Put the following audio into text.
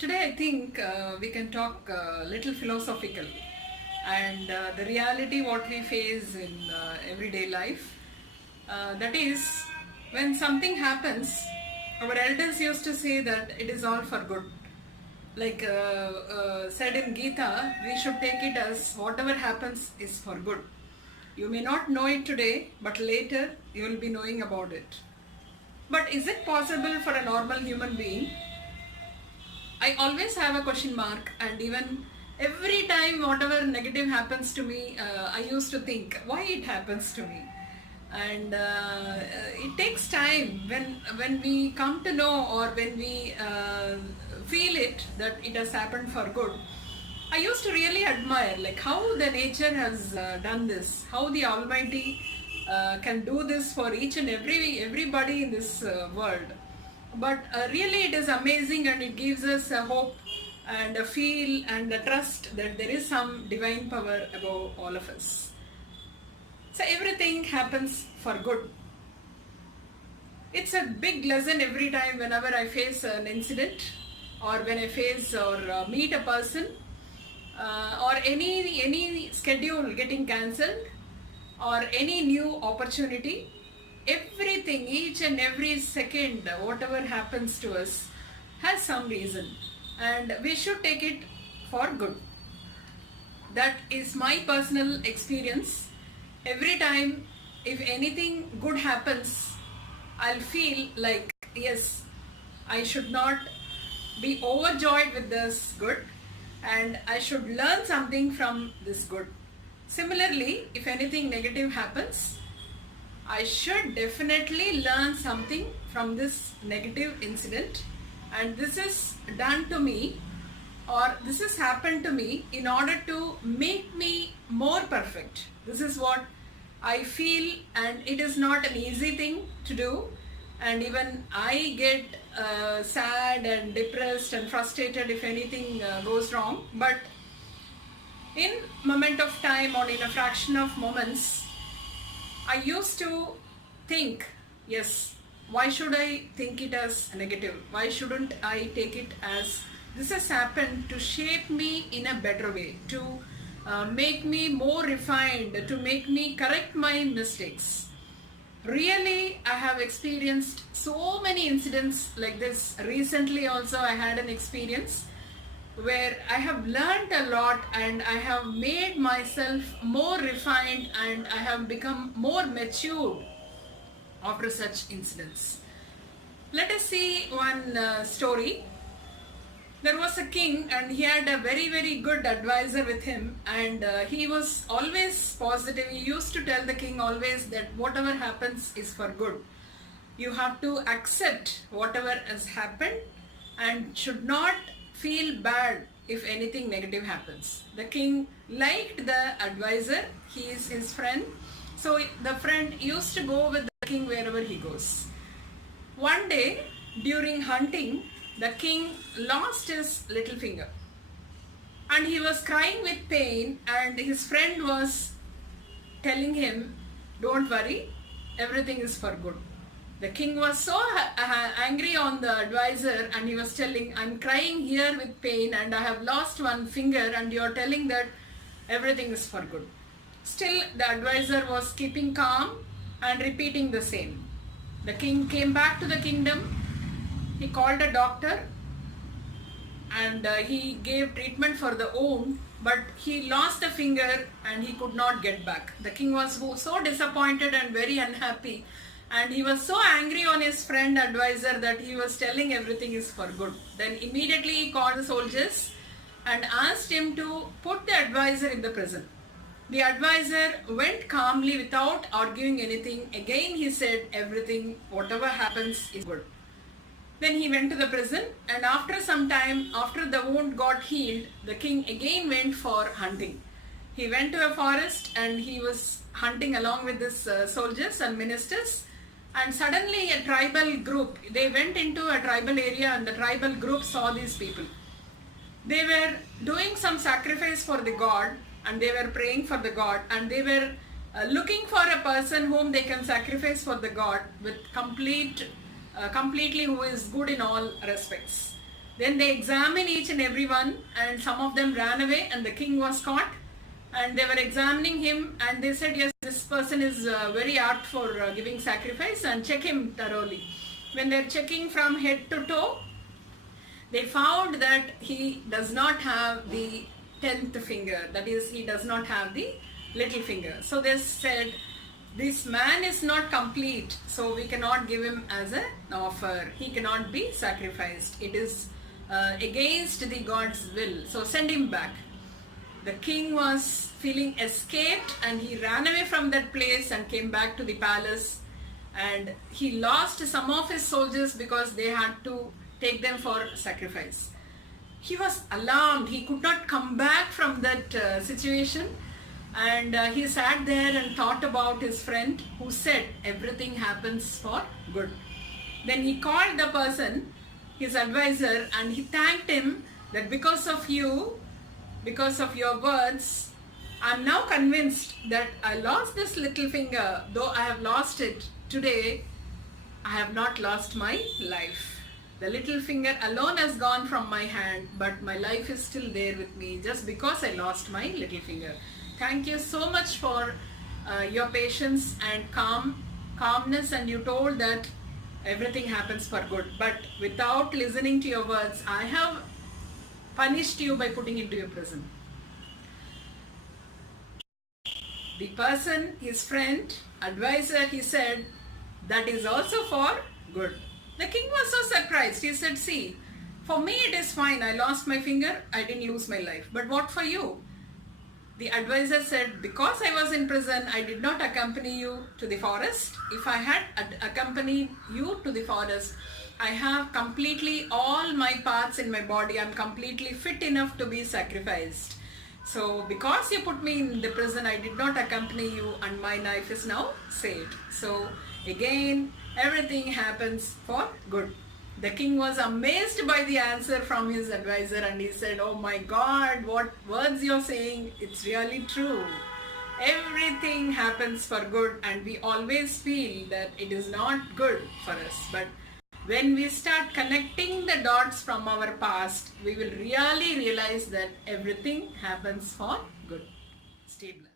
Today, I think we can talk little philosophical and the reality what we face in everyday life. That is, when something happens, our elders used to say that it is all for good. Like said in Gita, we should take it as whatever happens is for good. You may not know it today, but later you will be knowing about it. But is it possible for a normal human being? I always have a question mark, and even every time whatever negative happens to me, I used to think why it happens to me, and it takes time when we come to know or when we feel it that it has happened for good. I used to really admire like how the nature has done this, how the Almighty can do this for each and everybody in this world. But really it is amazing, and it gives us a hope and a feel and a trust that there is some divine power above all of us. So everything happens for good. It's a big lesson every time whenever I face an incident, or when I face or meet a person, or any schedule getting cancelled, or any new opportunity. Everything, each and every second, whatever happens to us has some reason, and we should take it for good. That is my personal experience. Every time if anything good happens, I'll feel like yes, I should not be overjoyed with this good, and I should learn something from this good. Similarly, if anything negative happens, I should definitely learn something from this negative incident, and this is done to me, or this has happened to me in order to make me more perfect. This is what I feel, and it is not an easy thing to do, and even I get sad and depressed and frustrated if anything goes wrong. But in moment of time or in a fraction of moments, I used to think, yes, why should I think it as negative? Why shouldn't I take it as this has happened to shape me in a better way, to make me more refined, to make me correct my mistakes? Really, I have experienced so many incidents like this. Recently also I had an experience where I have learned a lot, and I have made myself more refined, and I have become more mature after such incidents. Let us see one story. There was a king, and he had a very good advisor with him, and he was always positive. He used to tell the king always that whatever happens is for good. You have to accept whatever has happened and should not feel bad if anything negative happens. The king liked the advisor, he is his friend, so the friend used to go with the king wherever he goes. One day during hunting, the king lost his little finger, and he was crying with pain, and his friend was telling him, don't worry, everything is for good. The king was so angry on the advisor, and he was telling, I'm crying here with pain and I have lost one finger, and you are telling that everything is for good. Still the advisor was keeping calm and repeating the same. The king came back to the kingdom. He called a doctor, and he gave treatment for the wound, but he lost a finger and he could not get back. The king was so disappointed and very unhappy, and he was so angry on his friend advisor that he was telling everything is for good. Then immediately he called the soldiers and asked him to put the advisor in the prison. The advisor went calmly without arguing anything. Again he said everything, whatever happens is good. Then he went to the prison, and after some time, after the wound got healed, the king again went for hunting. He went to a forest and he was hunting along with his soldiers and ministers, and suddenly a tribal group, they went into a tribal area, and the tribal group saw these people. They were doing some sacrifice for the god, and they were praying for the god, and they were looking for a person whom they can sacrifice for the god with completely who is good in all respects. Then they examined each and every one, and some of them ran away, and the king was caught. And they were examining him, and they said, yes, this person is very apt for giving sacrifice, and check him thoroughly. When they're checking from head to toe, they found that he does not have the 10th finger. That is, he does not have the little finger. So they said, this man is not complete, so we cannot give him as an offer. He cannot be sacrificed. It is against the God's will. So send him back. The king was feeling escaped, and he ran away from that place and came back to the palace. And he lost some of his soldiers because they had to take them for sacrifice. He was alarmed. He could not come back from that situation. And he sat there and thought about his friend who said everything happens for good. Then he called the person, his advisor, and he thanked him that because of you, because of your words, I'm now convinced that I lost this little finger. Though I have lost it today, I have not lost my life. The little finger alone has gone from my hand, but my life is still there with me just because I lost my little finger. Thank you so much for your patience and calmness, and you told that everything happens for good. But without listening to your words, I have punished you by putting into your prison. The person, his friend, advisor, he said, that is also for good. The king was so surprised. He said, see, for me it is fine. I lost my finger. I didn't lose my life. But what for you? The advisor said, because I was in prison, I did not accompany you to the forest. If I had accompanied you to the forest, I have completely all my parts in my body. I'm completely fit enough to be sacrificed. So because you put me in the prison, I did not accompany you, and my life is now saved. So again, everything happens for good. The king was amazed by the answer from his advisor, and he said, oh my God, what words you're saying, it's really true. Everything happens for good, and we always feel that it is not good for us. But when we start connecting the dots from our past, we will really realize that everything happens for good. Stay blessed.